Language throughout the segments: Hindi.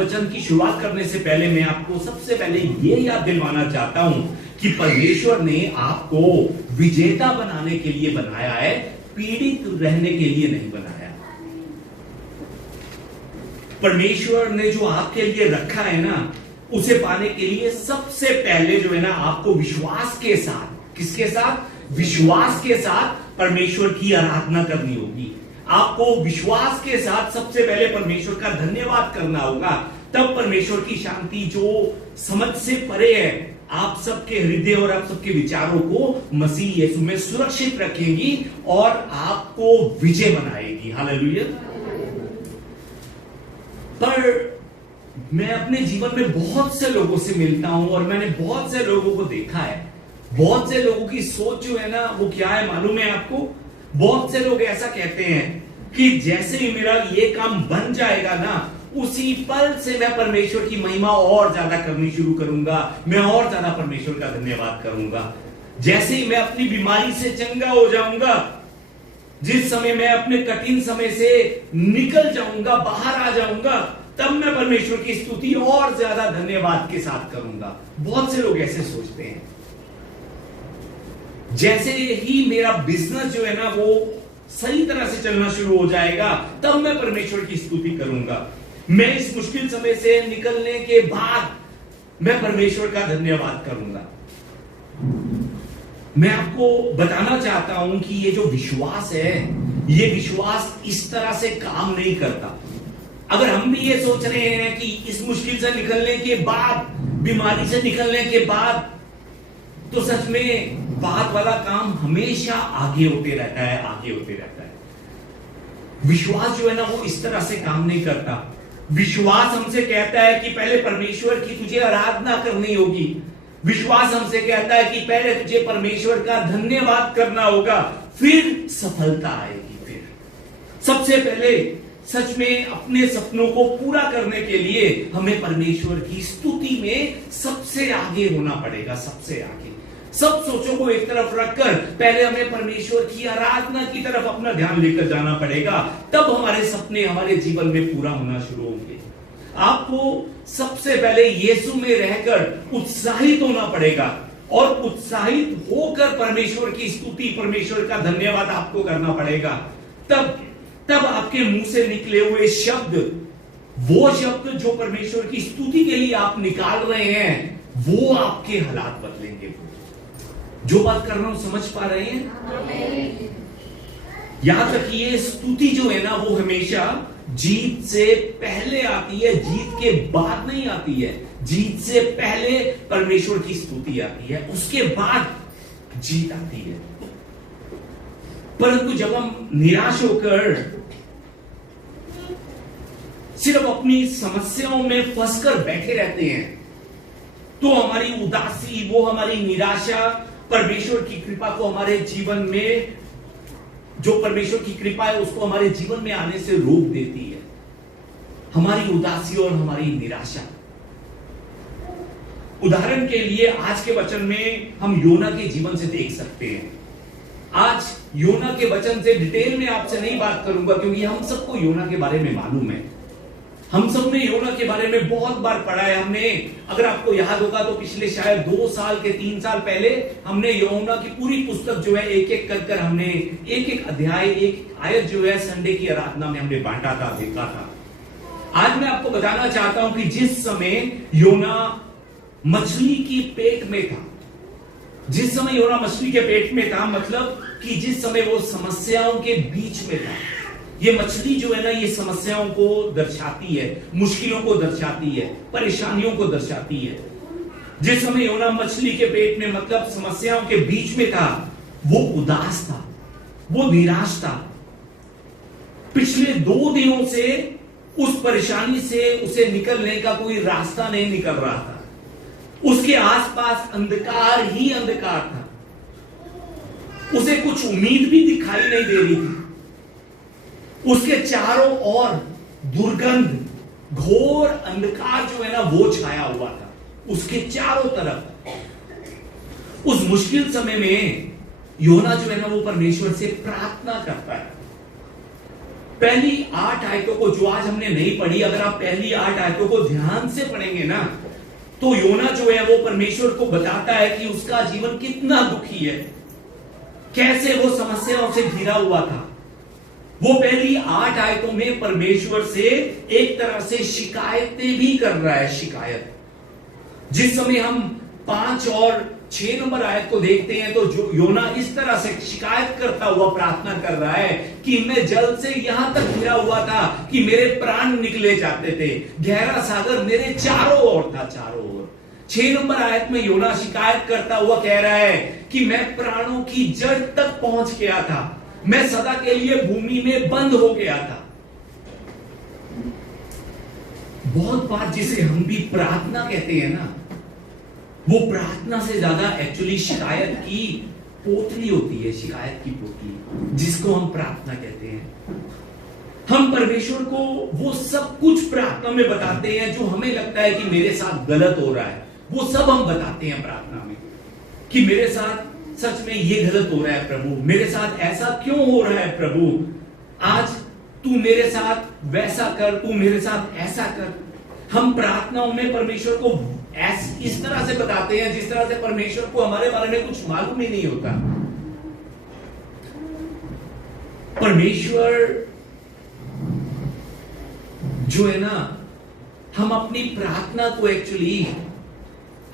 वचन की शुरुआत करने से पहले मैं आपको सबसे पहले ये याद दिलवाना चाहता हूं कि परमेश्वर ने आपको विजेता बनाने के लिए बनाया है, पीड़ित रहने के लिए नहीं बनाया। परमेश्वर ने जो आपके लिए रखा है ना, उसे पाने के लिए सबसे पहले जो है ना, आपको विश्वास के साथ, किसके साथ? विश्वास के साथ परमेश्वर की आराधना करनी होगी। आपको विश्वास के साथ सबसे पहले परमेश्वर का धन्यवाद करना होगा। तब परमेश्वर की शांति जो समझ से परे है, आप सबके हृदय और आप सबके विचारों को मसीह यीशु में सुरक्षित रखेगी और आपको विजय बनाएगी। हालेलुया। पर मैं अपने जीवन में बहुत से लोगों से मिलता हूं और मैंने बहुत से लोगों को देखा है। बहुत से लोगों की सोच जो है ना, वो क्या है मालूम है आपको? बहुत से लोग ऐसा कहते हैं कि जैसे ही मेरा ये काम बन जाएगा ना, उसी पल से मैं परमेश्वर की महिमा और ज्यादा करनी शुरू करूंगा, मैं और ज्यादा परमेश्वर का धन्यवाद करूंगा। जैसे ही मैं अपनी बीमारी से चंगा हो जाऊंगा, जिस समय मैं अपने कठिन समय से निकल जाऊंगा, बाहर आ जाऊंगा, तब मैं परमेश्वर की स्तुति और ज्यादा धन्यवाद के साथ करूंगा। बहुत से लोग ऐसे सोचते हैं। जैसे ही मेरा बिजनेस जो है ना, वो सही तरह से चलना शुरू हो जाएगा, तब मैं परमेश्वर की स्तुति करूंगा। मैं इस मुश्किल समय से निकलने के बाद मैं परमेश्वर का धन्यवाद करूंगा। मैं आपको बताना चाहता हूं कि ये जो विश्वास है, ये विश्वास इस तरह से काम नहीं करता। अगर हम भी ये सोच रहे हैं कि इस मुश्किल से निकलने के बाद, बीमारी से निकलने के बाद, तो सच में बात वाला काम हमेशा आगे होते रहता है, आगे होते रहता है। विश्वास जो है ना, वो इस तरह से काम नहीं करता। विश्वास हमसे कहता है कि पहले परमेश्वर की तुझे आराधना करनी होगी। विश्वास हमसे कहता है कि पहले तुझे परमेश्वर का धन्यवाद करना होगा, फिर सफलता आएगी। फिर सबसे पहले सच में अपने सपनों को पूरा करने के लिए हमें परमेश्वर की स्तुति में सबसे आगे होना पड़ेगा। सबसे आगे सब सोचों को एक तरफ रखकर पहले हमें परमेश्वर की आराधना की तरफ अपना ध्यान लेकर जाना पड़ेगा। तब हमारे सपने हमारे जीवन में पूरा होना शुरू होंगे। आपको सबसे पहले यीशु में रहकर उत्साहित होना पड़ेगा और उत्साहित होकर परमेश्वर की स्तुति, परमेश्वर का धन्यवाद आपको करना पड़ेगा। तब आपके मुंह से निकले हुए शब्द, वो शब्द जो परमेश्वर की स्तुति के लिए आप निकाल रहे हैं, वो आपके हालात बदलेंगे। जो बात कर रहा हूं समझ पा रहे हैं? याद रखिए, स्तुति जो है ना, वो हमेशा जीत से पहले आती है, जीत के बाद नहीं आती है। जीत से पहले परमेश्वर की स्तुति आती है, उसके बाद जीत आती है। परंतु जब हम निराश होकर सिर्फ अपनी समस्याओं में फंसकर बैठे रहते हैं, तो हमारी उदासी, वो हमारी निराशा परमेश्वर की कृपा को हमारे जीवन में, जो परमेश्वर की कृपा है उसको हमारे जीवन में आने से रोक देती है। हमारी उदासी और हमारी निराशा। उदाहरण के लिए आज के वचन में हम योना के जीवन से देख सकते हैं। आज योना के वचन से डिटेल में आपसे नहीं बात करूंगा, क्योंकि हम सबको योना के बारे में मालूम है। हम सब ने योना के बारे में बहुत बार पढ़ा है। हमने, अगर आपको याद होगा तो पिछले शायद 2 साल के 3 साल पहले हमने योना की पूरी पुस्तक जो है एक एक कर हमने एक अध्याय, एक आयत जो है संडे की आराधना में हमने बांटा था, देखा था। आज मैं आपको बताना चाहता हूं कि जिस समय योना मछली की पेट में था, जिस समय योना मछली के पेट में था, मतलब कि जिस समय वो समस्याओं के बीच में था। ये मछली जो है ना, ये समस्याओं को दर्शाती है, मुश्किलों को दर्शाती है, परेशानियों को दर्शाती है। जिस समय योना मछली के पेट में, मतलब समस्याओं के बीच में था, वो उदास था, वो निराश था। पिछले 2 दिनों से उस परेशानी से उसे निकलने का कोई रास्ता नहीं निकल रहा था। उसके आसपास अंधकार ही अंधकार था। उसे कुछ उम्मीद भी दिखाई नहीं दे रही थी। उसके चारों ओर दुर्गंध, घोर अंधकार जो है ना, वो छाया हुआ था उसके चारों तरफ। उस मुश्किल समय में योना जो है ना, वो परमेश्वर से प्रार्थना करता है। पहली 8 आयतों को जो आज हमने नहीं पढ़ी, अगर आप पहली 8 आयतों को ध्यान से पढ़ेंगे ना, तो योना जो है वो परमेश्वर को बताता है कि उसका जीवन कितना दुखी है, कैसे वो समस्याओं से घिरा हुआ था। वो पहली 8 आयतों में परमेश्वर से एक तरह से शिकायतें भी कर रहा है, शिकायत। जिस समय हम 5 और 6 नंबर आयत को देखते हैं तो जो योना इस तरह से शिकायत करता हुआ प्रार्थना कर रहा है कि मैं जल से यहां तक घिरा हुआ था कि मेरे प्राण निकले जाते थे, गहरा सागर मेरे चारों ओर था, चारों ओर। 6 नंबर आयत में योना शिकायत करता हुआ कह रहा है कि मैं प्राणों की जड़ तक पहुंच गया था, मैं सदा के लिए भूमि में बंद हो गया था। बहुत बार जिसे हम भी प्रार्थना कहते हैं ना, वो प्रार्थना से ज्यादा एक्चुअली शिकायत की पोटली होती है, शिकायत की पोटली, जिसको हम प्रार्थना कहते हैं। हम परमेश्वर को वो सब कुछ प्रार्थना में बताते हैं जो हमें लगता है कि मेरे साथ गलत हो रहा है, वो सब हम बताते हैं प्रार्थना में कि मेरे साथ सच में ये गलत हो रहा है प्रभु, मेरे साथ ऐसा क्यों हो रहा है प्रभु, आज तू मेरे साथ वैसा कर, तू मेरे साथ ऐसा कर। हम प्रार्थनाओं में परमेश्वर को इस तरह से बताते हैं जिस तरह से परमेश्वर को हमारे बारे में कुछ मालूम ही नहीं होता। परमेश्वर जो है ना, हम अपनी प्रार्थना को एक्चुअली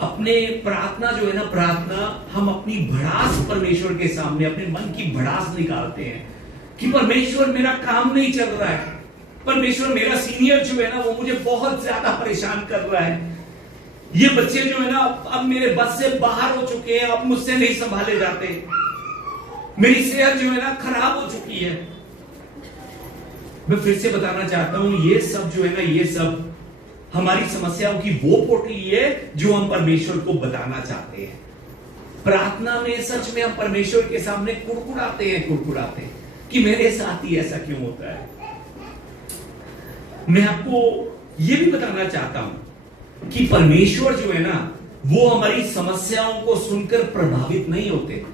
अपने प्रार्थना जो है ना, प्रार्थना हम अपनी भड़ास परमेश्वर के सामने, अपने मन की भड़ास निकालते हैं कि परमेश्वर मेरा काम नहीं चल रहा है, परमेश्वर मेरा सीनियर जो है ना वो मुझे बहुत ज्यादा परेशान कर रहा है, ये बच्चे जो है ना अब मेरे बस से बाहर हो चुके हैं, अब मुझसे नहीं संभाले जाते, मेरी सेहत जो है ना खराब हो चुकी है। मैं फिर से बताना चाहता हूं, ये सब जो है ना, ये सब हमारी समस्याओं की वो पोटली है जो हम परमेश्वर को बताना चाहते हैं। प्रार्थना में सच में हम परमेश्वर के सामने कुड़कुड़ाते हैं कि मेरे साथ ही ऐसा क्यों होता है। मैं आपको यह भी बताना चाहता हूं कि परमेश्वर जो है ना, वो हमारी समस्याओं को सुनकर प्रभावित नहीं होते।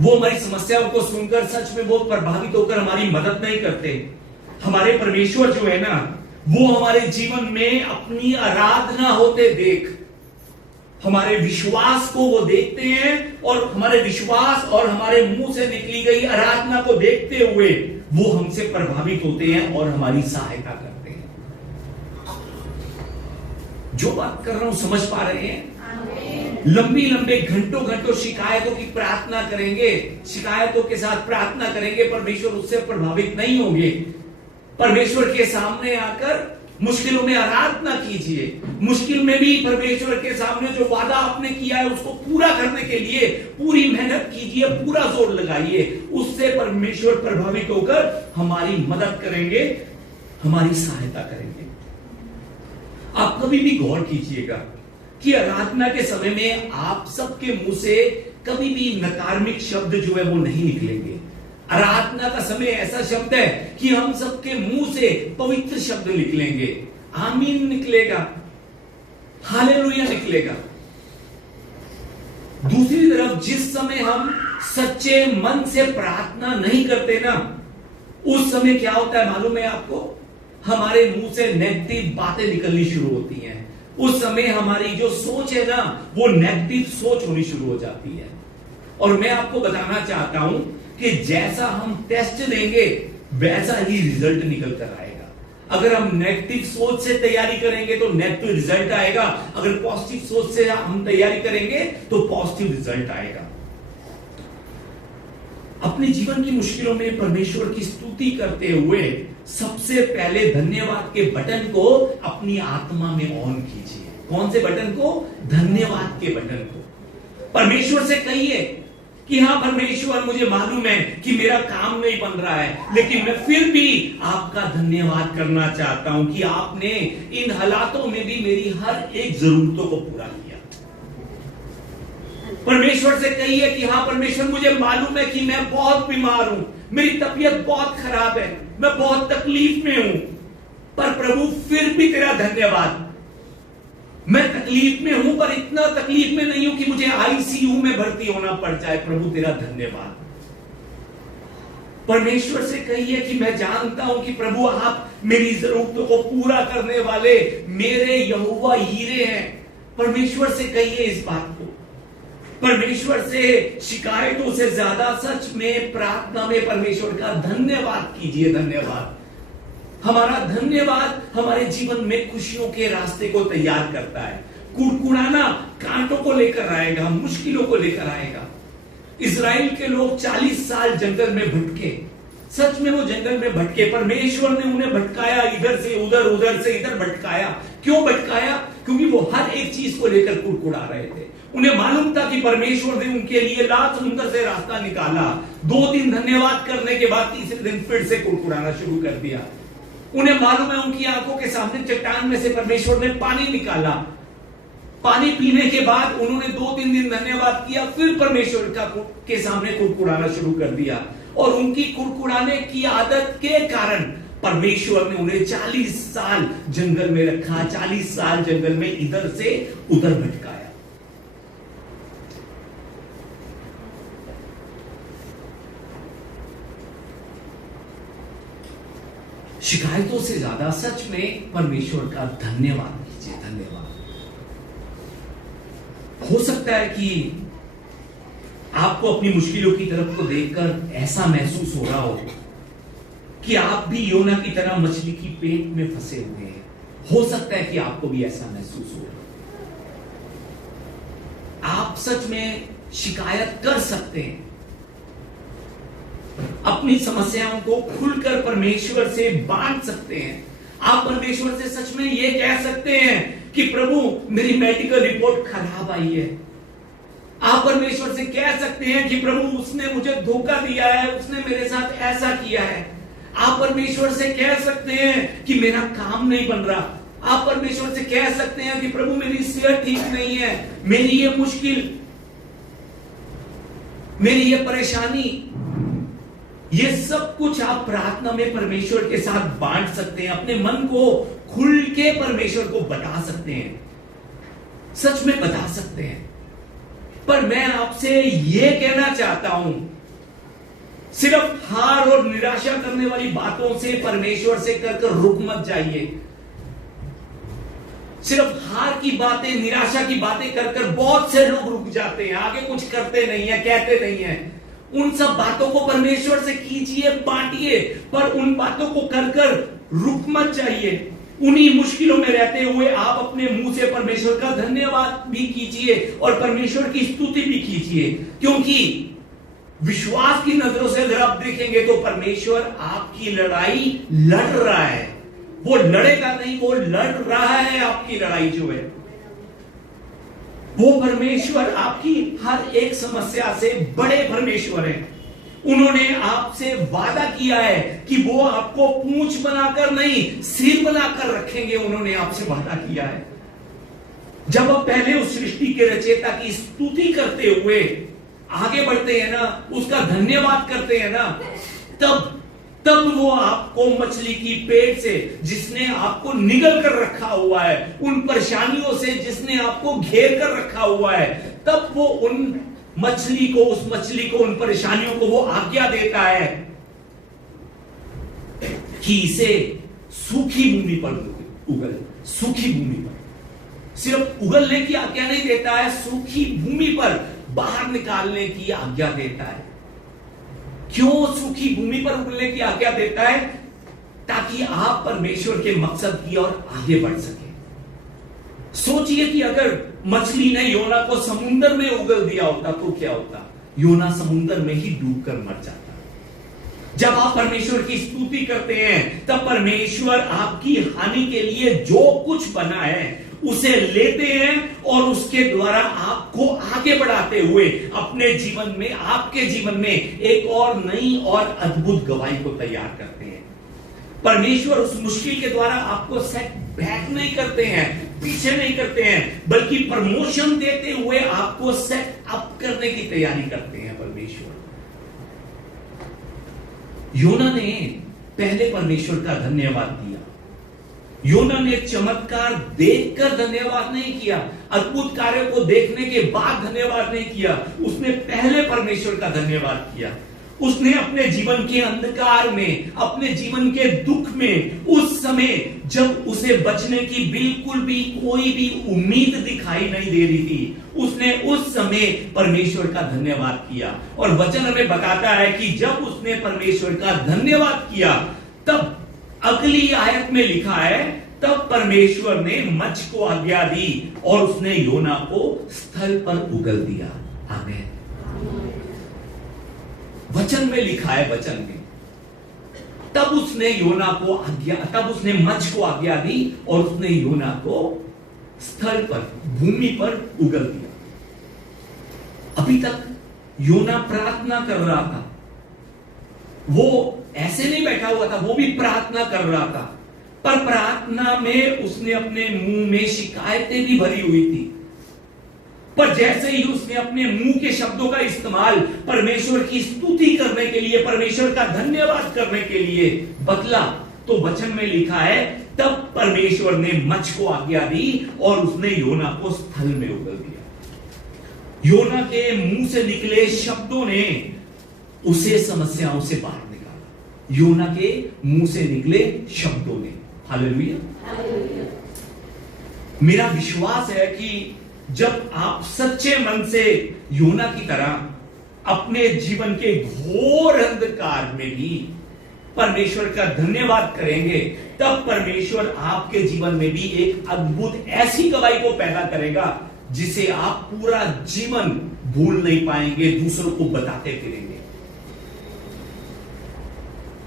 वो हमारी समस्याओं को सुनकर सच में वो प्रभावित होकर हमारी मदद नहीं करते। हमारे परमेश्वर जो है ना, वो हमारे जीवन में अपनी आराधना होते देख हमारे विश्वास को वो देखते हैं, और हमारे विश्वास और हमारे मुंह से निकली गई आराधना को देखते हुए वो हमसे प्रभावित होते हैं और हमारी सहायता करते हैं। जो बात कर रहा हूं समझ पा रहे हैं? लंबे घंटों शिकायतों की प्रार्थना करेंगे, शिकायतों के साथ प्रार्थना करेंगे, परमेश्वर उससे प्रभावित नहीं होंगे। परमेश्वर के सामने आकर मुश्किलों में आराधना कीजिए, मुश्किल में भी परमेश्वर के सामने जो वादा आपने किया है उसको पूरा करने के लिए पूरी मेहनत कीजिए, पूरा जोर लगाइए, उससे परमेश्वर प्रभावित होकर हमारी मदद करेंगे, हमारी सहायता करेंगे। आप कभी भी गौर कीजिएगा कि आराधना के समय में आप सबके मुंह से कभी भी नकारात्मक शब्द जो है वो नहीं निकलेंगे। आराधना का समय ऐसा शब्द है कि हम सबके मुंह से पवित्र शब्द निकलेंगे, आमीन निकलेगा, हालेलुया निकलेगा। दूसरी तरफ जिस समय हम सच्चे मन से प्रार्थना नहीं करते ना, उस समय क्या होता है मालूम है आपको? हमारे मुंह से नेगेटिव बातें निकलनी शुरू होती हैं। उस समय हमारी जो सोच है ना, वो नेगेटिव सोच होनी शुरू हो जाती है। और मैं आपको बताना चाहता हूं कि जैसा हम टेस्ट देंगे वैसा ही रिजल्ट निकल कर आएगा। अगर हम नेगेटिव सोच से तैयारी करेंगे तो नेगेटिव रिजल्ट आएगा, अगर पॉजिटिव सोच से हम तैयारी करेंगे तो पॉजिटिव रिजल्ट आएगा। अपने जीवन की मुश्किलों में परमेश्वर की स्तुति करते हुए सबसे पहले धन्यवाद के बटन को अपनी आत्मा में ऑन कीजिए। कौन से बटन को? धन्यवाद के बटन को। परमेश्वर से कहिए कि हाँ परमेश्वर, मुझे मालूम है कि मेरा काम नहीं बन रहा है, लेकिन मैं फिर भी आपका धन्यवाद करना चाहता हूं कि आपने इन हालातों में भी मेरी हर एक जरूरतों को पूरा किया। परमेश्वर से कहिए कि हाँ परमेश्वर, मुझे मालूम है कि मैं बहुत बीमार हूं, मेरी तबीयत बहुत खराब है, मैं बहुत तकलीफ में हूं, पर प्रभु फिर भी तेरा धन्यवाद। मैं तकलीफ में हूं पर इतना तकलीफ में नहीं हूं कि मुझे आईसीयू में भर्ती होना पड़ जाए। प्रभु तेरा धन्यवाद। परमेश्वर से कहिए कि मैं जानता हूं कि प्रभु आप मेरी जरूरतों को पूरा करने वाले मेरे यहोवा यीरे हैं। परमेश्वर से कहिए इस बात को। परमेश्वर से शिकायतों से ज्यादा सच में प्रार्थना में परमेश्वर का धन्यवाद कीजिए। धन्यवाद, हमारा धन्यवाद हमारे जीवन में खुशियों के रास्ते को तैयार करता है। कुड़कुड़ाना कांटों को लेकर आएगा, मुश्किलों को लेकर आएगा। इजराइल के लोग 40 साल जंगल में भटके, सच में वो जंगल में भटके। परमेश्वर ने उन्हें भटकाया, इधर से उधर, उधर से इधर भटकाया। क्यों भटकाया? क्योंकि वो हर एक चीज को लेकर कुड़कुड़ा रहे थे। उन्हें मालूम था कि परमेश्वर ने उनके लिए लाल समुद्र से रास्ता निकाला। 2 दिन धन्यवाद करने के बाद तीसरे दिन फिर से कुड़कुड़ाना शुरू कर दिया। उन्हें मालूम है उनकी आंखों के सामने चट्टान में से परमेश्वर ने पानी निकाला। पानी पीने के बाद उन्होंने 2-3 दिन धन्यवाद किया, फिर परमेश्वर के सामने कुड़कुड़ाना शुरू कर दिया। और उनकी कुड़कुड़ाने की आदत के कारण परमेश्वर ने उन्हें 40 साल जंगल में रखा, 40 साल जंगल में इधर से उधर भटकाया। शिकायतों से ज्यादा सच में परमेश्वर का धन्यवाद कीजिए। धन्यवाद। हो सकता है कि आपको अपनी मुश्किलों की तरफ को देखकर ऐसा महसूस हो रहा हो कि आप भी योना की तरह मछली की पेट में फंसे हुए हैं। हो सकता है कि आपको भी ऐसा महसूस हो। आप सच में शिकायत कर सकते हैं, अपनी समस्याओं को खुलकर परमेश्वर से बांट सकते हैं। आप परमेश्वर से सच में यह कह सकते हैं कि प्रभु मेरी मेडिकल रिपोर्ट खराब आई है। आप परमेश्वर से कह सकते हैं कि प्रभु उसने मुझे धोखा दिया है, उसने मेरे साथ ऐसा किया है। आप परमेश्वर से कह सकते हैं कि मेरा काम नहीं बन रहा। आप परमेश्वर से कह सकते हैं कि प्रभु मेरी सेहत ठीक नहीं है, मेरी ये मुश्किल, मेरी ये परेशानी। ये सब कुछ आप प्रार्थना में परमेश्वर के साथ बांट सकते हैं। अपने मन को खुल के परमेश्वर को बता सकते हैं, सच में बता सकते हैं। पर मैं आपसे यह कहना चाहता हूं, सिर्फ हार और निराशा करने वाली बातों से परमेश्वर से कर रुक मत जाइए। सिर्फ हार की बातें, निराशा की बातें कर बहुत से लोग रुक जाते हैं, आगे कुछ करते नहीं है, कहते नहीं है। उन सब बातों को परमेश्वर से कीजिए, बांटिए, पर उन बातों को कर रुक मत जाइए। उन्हीं मुश्किलों में रहते हुए आप अपने मुंह से परमेश्वर का धन्यवाद भी कीजिए और परमेश्वर की स्तुति भी कीजिए। क्योंकि विश्वास की नजरों से अगर आप देखेंगे तो परमेश्वर आपकी लड़ाई लड़ रहा है। वो लड़ेगा नहीं, वो लड़ रहा है आपकी लड़ाई जो है। वो परमेश्वर आपकी हर एक समस्या से बड़े परमेश्वर हैं। उन्होंने आपसे वादा किया है कि वो आपको पूंछ बनाकर नहीं, सिर बनाकर रखेंगे। उन्होंने आपसे वादा किया है। जब आप पहले उस सृष्टि के रचयिता की स्तुति करते हुए आगे बढ़ते हैं ना, उसका धन्यवाद करते हैं ना, तब वो आपको मछली की पेट से, जिसने आपको निगल कर रखा हुआ है, उन परेशानियों से जिसने आपको घेर कर रखा हुआ है, तब वो उन मछली को, उस मछली को, उन परेशानियों को वो आज्ञा देता है कि इसे सूखी भूमि पर उगल। सूखी भूमि पर सिर्फ उगलने की आज्ञा नहीं देता है, सूखी भूमि पर बाहर निकालने की आज्ञा देता है। क्यों सूखी भूमि पर उगलने की आज्ञा देता है? ताकि आप परमेश्वर के मकसद की ओर आगे बढ़ सके। सोचिए कि अगर मछली ने योना को समुद्र में उगल दिया होता तो क्या होता? योना समुद्र में ही डूबकर मर जाता। जब आप परमेश्वर की स्तुति करते हैं तब परमेश्वर आपकी हानि के लिए जो कुछ बना है उसे लेते हैं और उसके द्वारा आपको आगे बढ़ाते हुए अपने जीवन में, आपके जीवन में एक और नई और अद्भुत गवाही को तैयार करते हैं। परमेश्वर उस मुश्किल के द्वारा आपको सेट बैक नहीं करते हैं, पीछे नहीं करते हैं, बल्कि प्रमोशन देते हुए आपको सेट अप करने की तैयारी करते हैं परमेश्वर। योना ने पहले परमेश्वर का धन्यवाद दिया। योना ने चमत्कार देखकर धन्यवाद नहीं किया, अद्भुत कार्यों को देखने के बाद धन्यवाद नहीं किया, उसने पहले परमेश्वर का धन्यवाद किया। उसने अपने जीवन के अंधकार में, अपने जीवन के दुख में, उस समय जब उसे बचने की बिल्कुल भी कोई भी उम्मीद दिखाई नहीं दे रही थी, उसने उस समय परमेश्वर का धन्यवाद किया। और वचन हमें बताता है कि जब उसने परमेश्वर का धन्यवाद किया, तब अगली आयत में लिखा है, तब परमेश्वर ने मच्छ को आज्ञा दी और उसने योना को स्थल पर उगल दिया। आमीन। वचन में लिखा है, वचन में, तब उसने योना को आज्ञा, तब उसने मच्छ को आज्ञा दी और उसने योना को स्थल पर, भूमि पर उगल दिया। अभी तक योना प्रार्थना कर रहा था, वो ऐसे नहीं बैठा हुआ था, वो भी प्रार्थना कर रहा था, पर प्रार्थना में उसने अपने मुंह में शिकायतें भी भरी हुई थी। पर जैसे ही उसने अपने मुंह के शब्दों का इस्तेमाल परमेश्वर की स्तुति करने के लिए, परमेश्वर का धन्यवाद करने के लिए बदला, तो वचन में लिखा है, तब परमेश्वर ने मच्छ को आज्ञा दी और उसने योना को स्थल में उगल दिया। योना के मुंह से निकले शब्दों ने उसे समस्याओं से बाहर निकाला। योना के मुंह से निकले शब्दों ने। हालेलुया। मेरा विश्वास है कि जब आप सच्चे मन से योना की तरह अपने जीवन के घोर अंधकार में भी परमेश्वर का धन्यवाद करेंगे, तब परमेश्वर आपके जीवन में भी एक अद्भुत ऐसी गवाही को पैदा करेगा जिसे आप पूरा जीवन भूल नहीं पाएंगे, दूसरों को बताते फिरेंगे।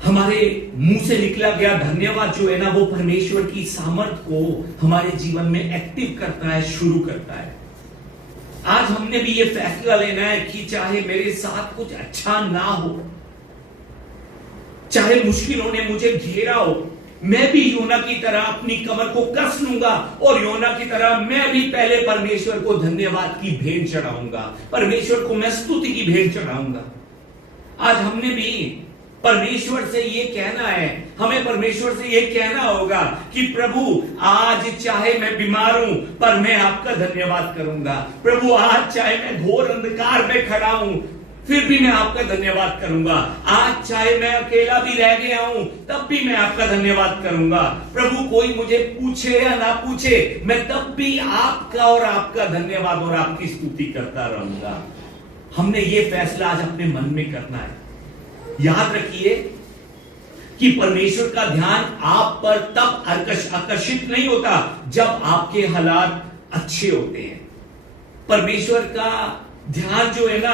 हमारे मुंह से निकला गया धन्यवाद जो है ना, वो परमेश्वर की सामर्थ को हमारे जीवन में एक्टिव करता है, शुरू करता है। आज हमने भी ये फैसला लेना है कि चाहे मेरे साथ कुछ अच्छा ना हो, चाहे मुश्किलों ने मुझे घेरा हो, मैं भी योना की तरह अपनी कमर को कस लूंगा और योना की तरह मैं भी पहले परमेश्वर को धन्यवाद की भेंट चढ़ाऊंगा, परमेश्वर को मैं स्तुति की भेंट चढ़ाऊंगा। आज हमने भी परमेश्वर से ये कहना है, हमें परमेश्वर से ये कहना होगा कि प्रभु आज चाहे मैं बीमार हूं पर मैं आपका धन्यवाद करूंगा। प्रभु आज चाहे मैं घोर अंधकार में खड़ा हूं फिर भी मैं आपका धन्यवाद करूंगा। आज चाहे मैं अकेला भी रह गया हूं तब भी मैं आपका धन्यवाद करूंगा। प्रभु कोई मुझे पूछे या ना पूछे, मैं तब भी आपका और आपका धन्यवाद और आपकी स्तुति करता रहूंगा। हमने ये फैसला आज अपने मन में करना है। याद रखिए कि परमेश्वर का ध्यान आप पर तब आकर्षित नहीं होता जब आपके हालात अच्छे होते हैं। परमेश्वर का ध्यान जो है ना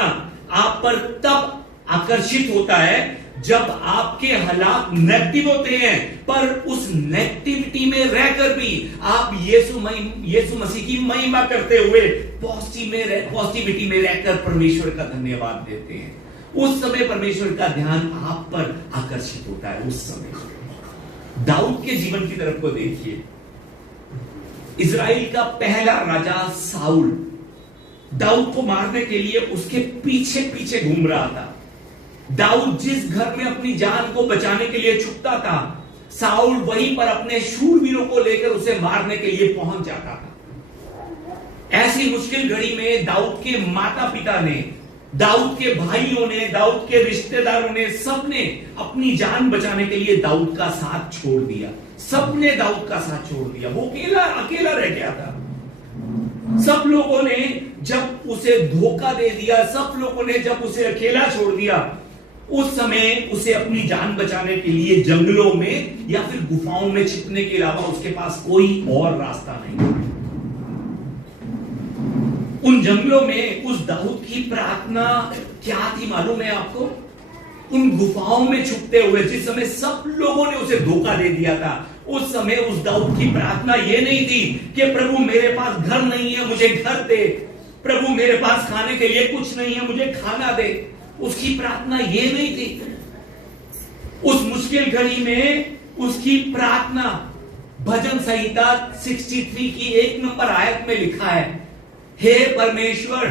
आप पर तब आकर्षित होता है जब आपके हालात नेगेटिव होते हैं, पर उस नेगेटिविटी में रहकर भी आप यीशु मसीह की महिमा करते हुए पॉजिटिविटी में रहकर परमेश्वर का धन्यवाद देते हैं। उस समय परमेश्वर का ध्यान आप पर आकर्षित होता है। उस समय दाऊद के जीवन की तरफ को देखिए। इजराइल का पहला राजा साउल दाऊद को मारने के लिए उसके पीछे पीछे घूम रहा था। दाऊद जिस घर में अपनी जान को बचाने के लिए छुपता था, साउल वहीं पर अपने शूरवीरों को लेकर उसे मारने के लिए पहुंच जाता था। ऐसी मुश्किल घड़ी में दाऊद के माता पिता ने, दाऊद के भाइयों ने, दाऊद के रिश्तेदारों ने, सबने अपनी जान बचाने के लिए दाऊद का साथ छोड़ दिया। सबने दाऊद का साथ छोड़ दिया। वो अकेला रह गया था। सब लोगों ने जब उसे धोखा दे दिया, सब लोगों ने जब उसे अकेला छोड़ दिया, उस समय उसे अपनी जान बचाने के लिए जंगलों में या फिर गुफाओं में छिपने के अलावा उसके पास कोई और रास्ता नहीं। उन जंगलों में उस दाऊद की प्रार्थना क्या थी मालूम है आपको? उन गुफाओं में छुपते हुए, जिस समय सब लोगों ने उसे धोखा दे दिया था, उस समय उस दाऊद की प्रार्थना ये नहीं थी कि प्रभु मेरे पास घर नहीं है मुझे घर दे, प्रभु मेरे पास खाने के लिए कुछ नहीं है मुझे खाना दे। उसकी प्रार्थना ये नहीं थी। उस मुश्किल घड़ी में उसकी प्रार्थना भजन संहिता 63 की 1 नंबर आयत में लिखा है, हे परमेश्वर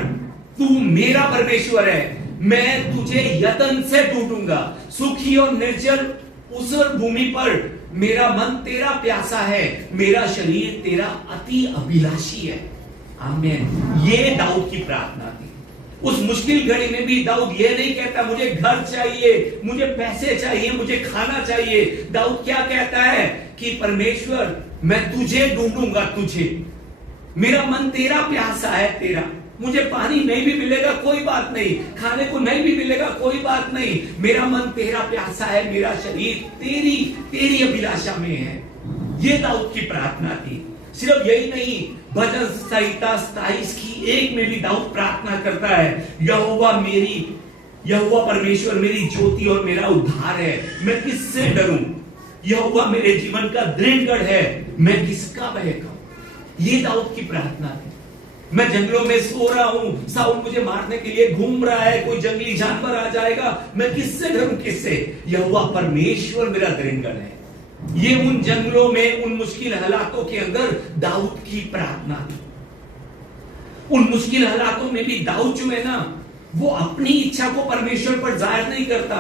तू मेरा परमेश्वर है, मैं तुझे यत्न से ढूंढूंगा। सूखी और निर्जल ऊसर भूमि पर मेरा मन तेरा प्यासा है, मेरा शरीर तेरा अति अभिलाषी है। आमीन। ये दाऊद की प्रार्थना थी। उस मुश्किल घड़ी में भी दाऊद ये नहीं कहता मुझे घर चाहिए, मुझे पैसे चाहिए, मुझे खाना चाहिए। दाऊद क्या कहता है कि परमेश्वर मैं तुझे ढूंढूंगा, तुझे, मेरा मन तेरा प्यासा है, तेरा, मुझे पानी नहीं भी मिलेगा कोई बात नहीं, खाने को नहीं भी मिलेगा कोई बात नहीं, मेरा मन तेरा प्यासा है, मेरा शरीर तेरी अभिलाषा में है। ये दाऊद की प्रार्थना थी। सिर्फ यही नहीं, भजन संहिता 27:1 में भी दाऊद प्रार्थना करता है, यहोवा परमेश्वर मेरी ज्योति और मेरा उद्धार है, मैं किससे डरूं? यहोवा मेरे जीवन का दृढ़गढ़ है, मैं किसका भय खाऊं? ये दाऊद की प्रार्थना थी। मैं जंगलों में सो रहा हूं, साउल मुझे मारने के लिए घूम रहा है, कोई जंगली जानवर आ जाएगा, मैं किससे डरूं? किससे? यहोवा परमेश्वर मेरा दृढ़गढ़ है। ये उन जंगलों में, उन मुश्किल हालातों के अंदर दाऊद की प्रार्थना थी। उन मुश्किल हालातों में भी दाऊद जो है ना, वो अपनी इच्छा को परमेश्वर पर जाहिर नहीं करता।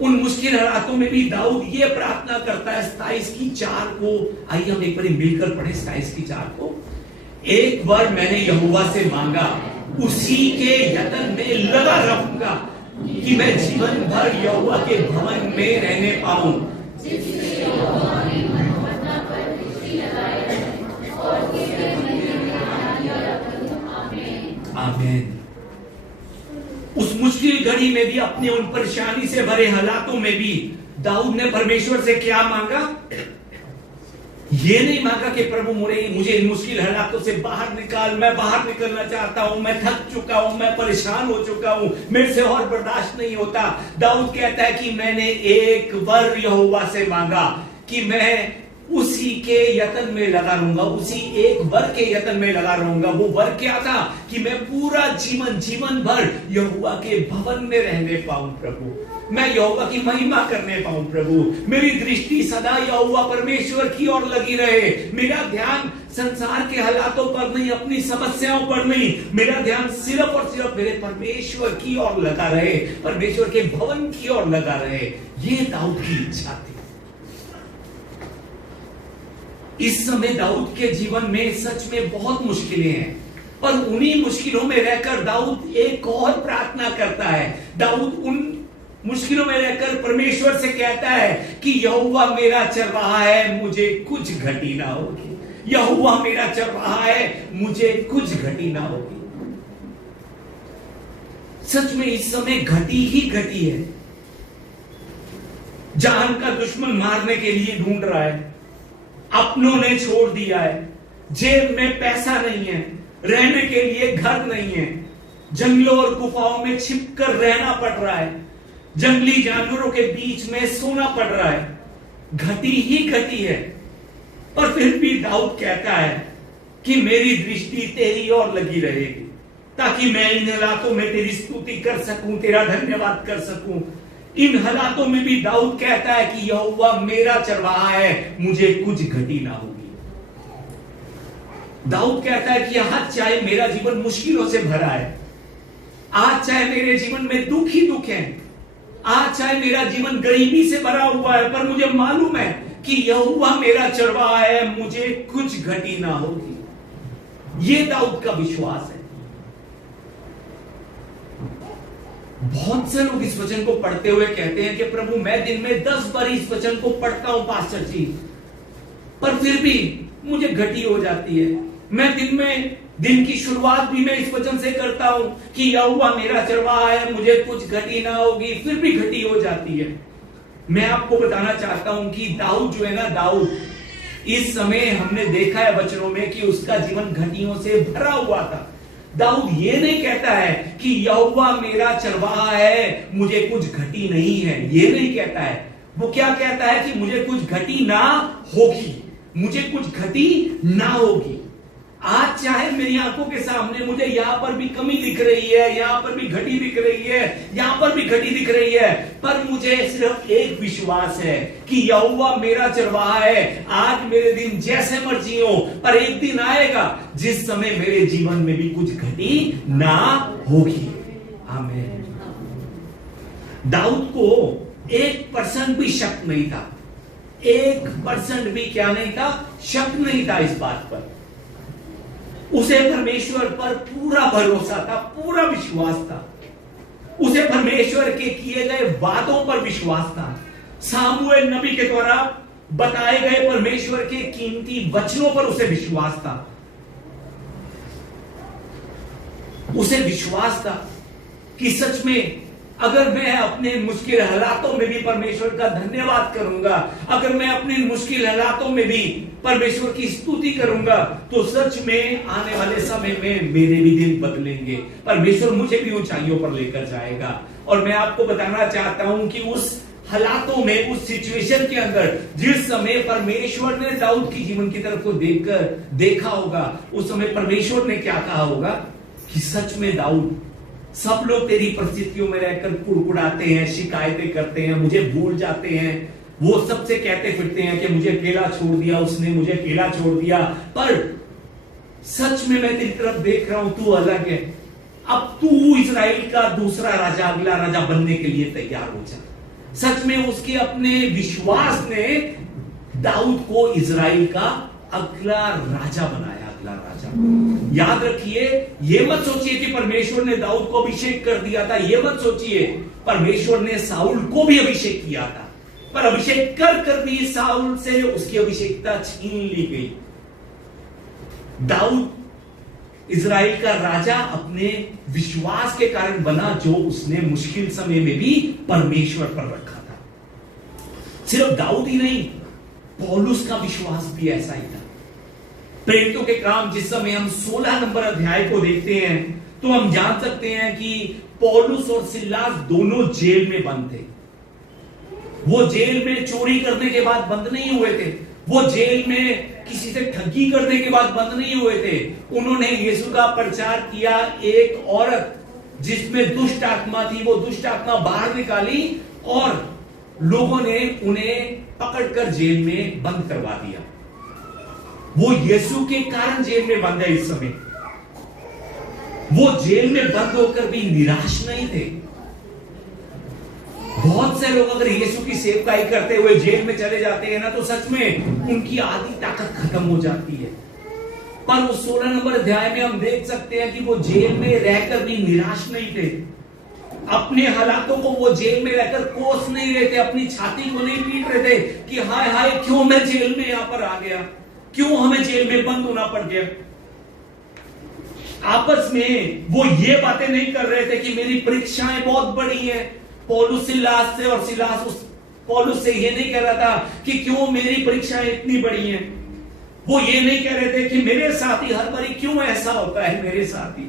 उन मुश्किल हालातों में भी दाऊद ये प्रार्थना करता है 27:4 को। आइए हम एक बार मिलकर पढ़े 27:4 को। एक बार मैंने यहोवा से मांगा, उसी के यत्न में लगा रहूंगा कि मैं जीवन भर यहोवा के भवन में रहने पाऊं। आमीन। उस मुश्किल घड़ी में भी, अपने उन परेशानी से भरे हालातों में भी दाऊद ने परमेश्वर से क्या मांगा? ये नहीं मांगा कि प्रभु मुझे इन मुश्किल हालातों से बाहर निकाल, मैं बाहर निकलना चाहता हूं, मैं थक चुका हूं, मैं परेशान हो चुका हूं, मेरे से और बर्दाश्त नहीं होता। दाऊद कहता है कि मैंने एक वर यहोवा से मांगा कि मैं उसी के यत्न में लगा रहूंगा, उसी एक वर के यत्न में लगा रहूंगा। वो वर क्या था? कि मैं पूरा जीवन भर यहोवा के भवन में रहने पाऊं प्रभु, मैं यहोवा की महिमा करने पाऊं प्रभु, मेरी दृष्टि सदा यहोवा परमेश्वर की ओर लगी रहे, मेरा ध्यान संसार के हालातों पर नहीं, अपनी समस्याओं पर नहीं, मेरा ध्यान सिर्फ और सिर्फ मेरे परमेश्वर की ओर लगा रहे, परमेश्वर के भवन की ओर लगा रहे। ये दाऊद की इच्छा थी। इस समय दाऊद के जीवन में सच में बहुत मुश्किलें हैं, पर उन्हीं मुश्किलों में रहकर दाऊद एक और प्रार्थना करता है। दाऊद उन मुश्किलों में रहकर परमेश्वर से कहता है कि यहोवा मेरा चरवाहा है, मुझे कुछ घटी ना होगी। यहोवा मेरा चरवाहा है, मुझे कुछ घटी ना होगी। सच में इस समय घटी ही घटी है। जान का दुश्मन मारने के लिए ढूंढ रहा है, अपनों ने छोड़ दिया है, जेब में पैसा नहीं है, रहने के लिए घर नहीं है, जंगलों और गुफाओं में छिपकर रहना पड़ रहा है, जंगली जानवरों के बीच में सोना पड़ रहा है। घटी ही घटी है, पर फिर भी दाऊद कहता है कि मेरी दृष्टि तेरी ओर लगी रहेगी, ताकि मैं इन हालातों में तेरी स्तुति कर सकूं, तेरा धन्यवाद कर सकूं। इन हालातों में भी दाऊद कहता है कि यहोवा मेरा चरवाहा है, मुझे कुछ घटी ना होगी। दाऊद कहता है कि आज चाहे मेरा जीवन मुश्किलों से भरा है, आज चाहे मेरे जीवन में दुख ही दुख है, आज चाहे मेरा जीवन गरीबी से भरा हुआ है, पर मुझे मालूम है कि यहोवा मेरा चरवाहा है, मुझे कुछ घटी ना होगी। यह दाऊद का विश्वास है। बहुत से लोग इस वचन को पढ़ते हुए कहते हैं कि प्रभु मैं दिन में 10 बार इस वचन को पढ़ता हूं पास्टर जी, पर फिर भी मुझे घटी हो जाती है। मैं दिन की शुरुआत भी मैं इस वचन से करता हूं कि यहोवा मेरा चरवाहा है, मुझे कुछ घटी ना होगी, फिर भी घटी हो जाती है। मैं आपको बताना चाहता हूं कि दाऊद जो है ना, दाऊद इस समय हमने देखा है वचनों में कि उसका जीवन घटियों से भरा हुआ था। दाऊद ये नहीं कहता है कि यहोवा मेरा चरवाहा है, मुझे कुछ घटी नहीं है, ये नहीं कहता है। वो क्या कहता है कि मुझे कुछ घटी ना होगी, मुझे कुछ घटी ना होगी। आज चाहे मेरी आंखों के सामने मुझे यहां पर भी कमी दिख रही है, यहां पर भी घटी दिख रही है, यहां पर भी घटी दिख रही है, पर मुझे सिर्फ एक विश्वास है कि यहोवा मेरा चरवाहा है। आज मेरे दिन जैसे मर्जी हो, पर एक दिन आएगा जिस समय मेरे जीवन में भी कुछ घटी ना होगी। आमीन। दाऊद को 1% भी शक नहीं था, 1% भी क्या नहीं था, शक नहीं था इस बात पर। उसे परमेश्वर पर पूरा भरोसा था, पूरा विश्वास था। उसे परमेश्वर के किए गए वादों पर विश्वास था। सामुएल नबी के द्वारा बताए गए परमेश्वर के कीमती वचनों पर उसे विश्वास था। उसे विश्वास था कि सच में अगर मैं अपने मुश्किल हालातों में भी परमेश्वर का धन्यवाद करूंगा, अगर मैं अपने मुश्किल हालातों में भी परमेश्वर की स्तुति करूंगा, तो सच में आने वाले समय में मेरे भी दिन बदलेंगे। परमेश्वर मुझे भी ऊंचाइयों पर लेकर जाएगा। और मैं आपको बताना चाहता हूं कि उस हालातों में, उस सिचुएशन के अंदर जिस समय परमेश्वर ने दाऊद की जीवन की तरफ को देखा होगा, उस समय परमेश्वर ने क्या कहा होगा कि सच में दाऊद, सब लोग तेरी परिस्थितियों में रहकर कुड़कुड़ाते हैं, शिकायतें करते हैं, मुझे भूल जाते हैं, वो सबसे कहते फिरते हैं कि मुझे अकेला छोड़ दिया उसने, मुझे अकेला छोड़ दिया, पर सच में मैं तेरी तरफ देख रहा हूं, तू अलग है। अब तू इजराइल का दूसरा राजा, अगला राजा बनने के लिए तैयार हो जा। सच में उसके अपने विश्वास ने दाऊद को इजराइल का अगला राजा बनाया, अगला राजा। याद रखिए, यह मत सोचिए कि परमेश्वर ने दाऊद को अभिषेक कर दिया था, यह मत सोचिए परमेश्वर ने साउल को भी अभिषेक किया था, पर अभिषेक कर भी साउल से उसकी अभिषेकता छीन ली गई। दाऊद इजराइल का राजा अपने विश्वास के कारण बना, जो उसने मुश्किल समय में भी परमेश्वर पर रखा था। सिर्फ दाऊद ही नहीं, पौलुस का विश्वास भी ऐसा ही था। प्रेरितों के काम जिस समय हम 16 नंबर अध्याय को देखते हैं, तो हम जान सकते हैं कि पौलुस और सिलास दोनों जेल में बंद थे। वो जेल में चोरी करने के बाद बंद नहीं हुए थे, वो जेल में किसी से ठगी करने के बाद बंद नहीं हुए थे। उन्होंने यीशु का प्रचार किया। एक औरत जिसमें दुष्ट आत्मा थी, वो दुष्ट आत्मा बाहर निकाली और लोगों ने उन्हें पकड़कर जेल में बंद करवा दिया। वो यीशु के कारण जेल में बंद है। इस समय वो जेल में बंद होकर भी निराश नहीं थे। बहुत से लोग अगर यीशु की सेवकाई करते हुए जेल में चले जाते हैं ना, तो सच में उनकी आधी ताकत खत्म हो जाती है। पर उस 16 नंबर अध्याय में हम देख सकते हैं कि वो जेल में रहकर भी निराश नहीं थे। अपने हालातों को वो जेल में रहकर कोस नहीं रहे थे, अपनी छाती को नहीं पीट रहे थे कि हाय हाय क्यों मैं जेल में यहां पर आ गया, क्यों हमें जेल में बंद होना पड़ गया। आपस में वो ये बातें नहीं कर रहे थे कि मेरी परीक्षाएं बहुत बड़ी हैं। पौलुस सिलास से, और सिलास उस पौलुस से ये नहीं कह रहा था कि क्यों मेरी परीक्षाएं इतनी बड़ी हैं। वो ये नहीं कह रहे थे कि मेरे साथ ही हर बारी क्यों ऐसा होता है मेरे साथ ही।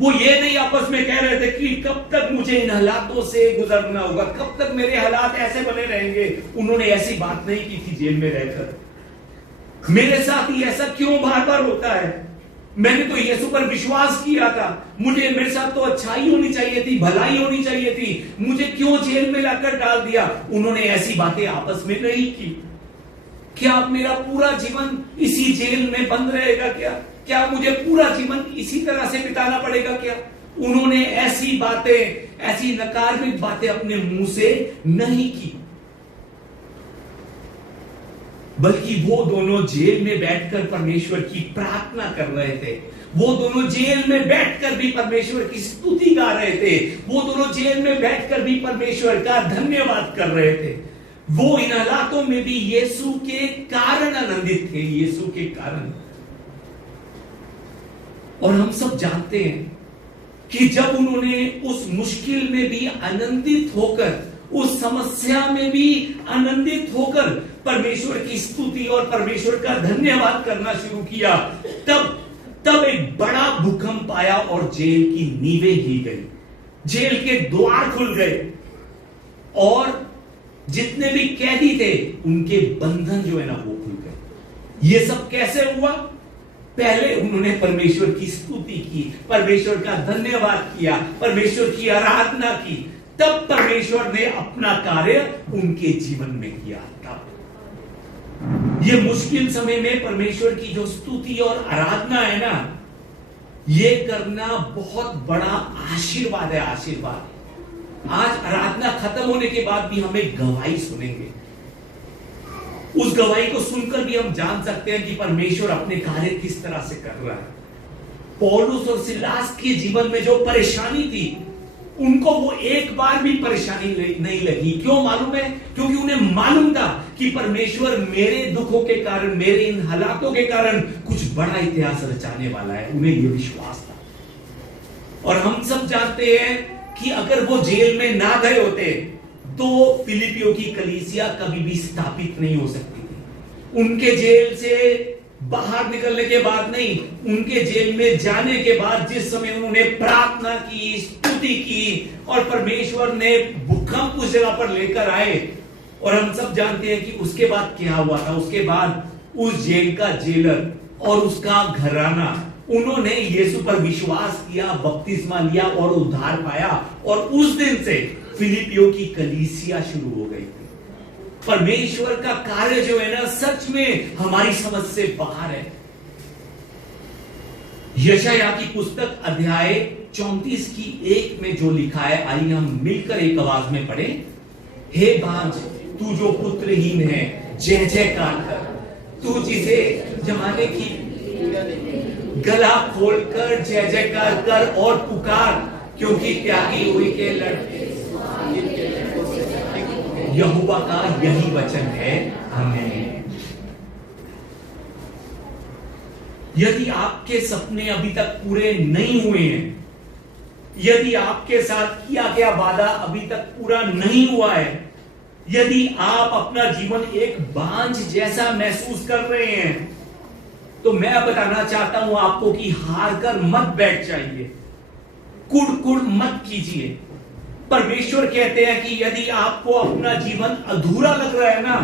वो ये नहीं आपस में कह रहे थे कि कब तक मुझे इन हालातों से गुजरना होगा, कब तक मेरे हालात ऐसे बने रहेंगे। उन्होंने ऐसी बात नहीं की थी जेल में रहकर, मेरे साथ ही ऐसा क्यों बार बार होता है। मैंने तो यीशु पर विश्वास किया था, मुझे मेरे साथ तो अच्छाई होनी चाहिए थी, भलाई होनी चाहिए थी, मुझे क्यों जेल में लाकर डाल दिया। उन्होंने ऐसी बातें आपस में नहीं की। क्या अब मेरा पूरा जीवन इसी जेल में बंद रहेगा क्या मुझे पूरा जीवन इसी तरह से बिताना पड़ेगा क्या। उन्होंने ऐसी बातें, ऐसी नकारात्मक बातें अपने मुंह से नहीं की, बल्कि वो दोनों जेल में बैठकर परमेश्वर की प्रार्थना कर रहे थे। वो दोनों जेल में बैठकर भी परमेश्वर की स्तुति गा रहे थे। वो दोनों जेल में बैठकर भी परमेश्वर का धन्यवाद कर रहे थे। वो इन हालातों में भी यीशु के कारण आनंदित थे, यीशु के कारण। और हम सब जानते हैं कि जब उन्होंने उस मुश्किल में भी आनंदित होकर, उस समस्या में भी आनंदित होकर परमेश्वर की स्तुति और परमेश्वर का धन्यवाद करना शुरू किया, तब एक बड़ा भूकंप आया और जेल की नींवें हिल गई, जेल के द्वार खुल गए और जितने भी कैदी थे उनके बंधन जो है ना वो खुल गए। ये सब कैसे हुआ? पहले उन्होंने परमेश्वर की स्तुति की, परमेश्वर का धन्यवाद किया, परमेश्वर की आराधना की, तब परमेश्वर ने अपना कार्य उनके जीवन में किया। तब ये मुश्किल समय में परमेश्वर की जो स्तुति और आराधना है ना, ये करना बहुत बड़ा आशीर्वाद है, आशीर्वाद। आज आराधना खत्म होने के बाद भी हमें गवाही सुनेंगे। उस गवाही को सुनकर भी हम जान सकते हैं कि परमेश्वर अपने कार्य किस तरह से कर रहा है। पौलुस और सिलास के जीवन में जो परेशानी थी, उनको वो एक बार भी परेशानी नहीं लगी। क्यों मालूम है? क्योंकि उन्हें मालूम था कि परमेश्वर मेरे दुखों के कारण, मेरे इन हालातों के कारण कुछ बड़ा इतिहास रचाने वाला है। उन्हें यह विश्वास था। और हम सब जानते हैं कि अगर वो जेल में ना गए होते तो फिलिपियों की कलीसिया कभी भी स्थापित नहीं हो सकती थी। उनके जेल से बाहर निकलने के बाद नहीं, उनके जेल में जाने के बाद जिस समय उन्होंने प्रार्थना की, स्तुति की और परमेश्वर ने भूकंप उस जगह पर लेकर आए, और हम सब जानते हैं कि उसके बाद क्या हुआ था। उसके बाद उस जेल का जेलर और उसका घराना, उन्होंने यीशु पर विश्वास किया, बपतिस्मा लिया और उद्धार पाया। और उस दिन से फिलिपियों की कलीसिया शुरू हो गई। परमेश्वर का कार्य जो है ना, सच में हमारी समझ से बाहर है। यशायाह की पुस्तक अध्याय 34 की 1 में जो लिखा है, आइए हम मिलकर एक आवाज में पढ़े। हे बांझ, तू जो पुत्रहीन है, जय जयकार कर। तू जिसे जमाने की गला खोलकर जय जयकार कर और पुकार, क्योंकि त्यागी हुई के लड़के यहोवा का यही वचन है। आमीन। यदि आपके सपने अभी तक पूरे नहीं हुए हैं, यदि आपके साथ किया गया वादा अभी तक पूरा नहीं हुआ है, यदि आप अपना जीवन एक बांझ जैसा महसूस कर रहे हैं, तो मैं बताना चाहता हूं आपको कि हार कर मत बैठ जाइए, कुड़ मत कीजिए। परमेश्वर कहते हैं कि यदि आपको अपना जीवन अधूरा लग रहा है ना,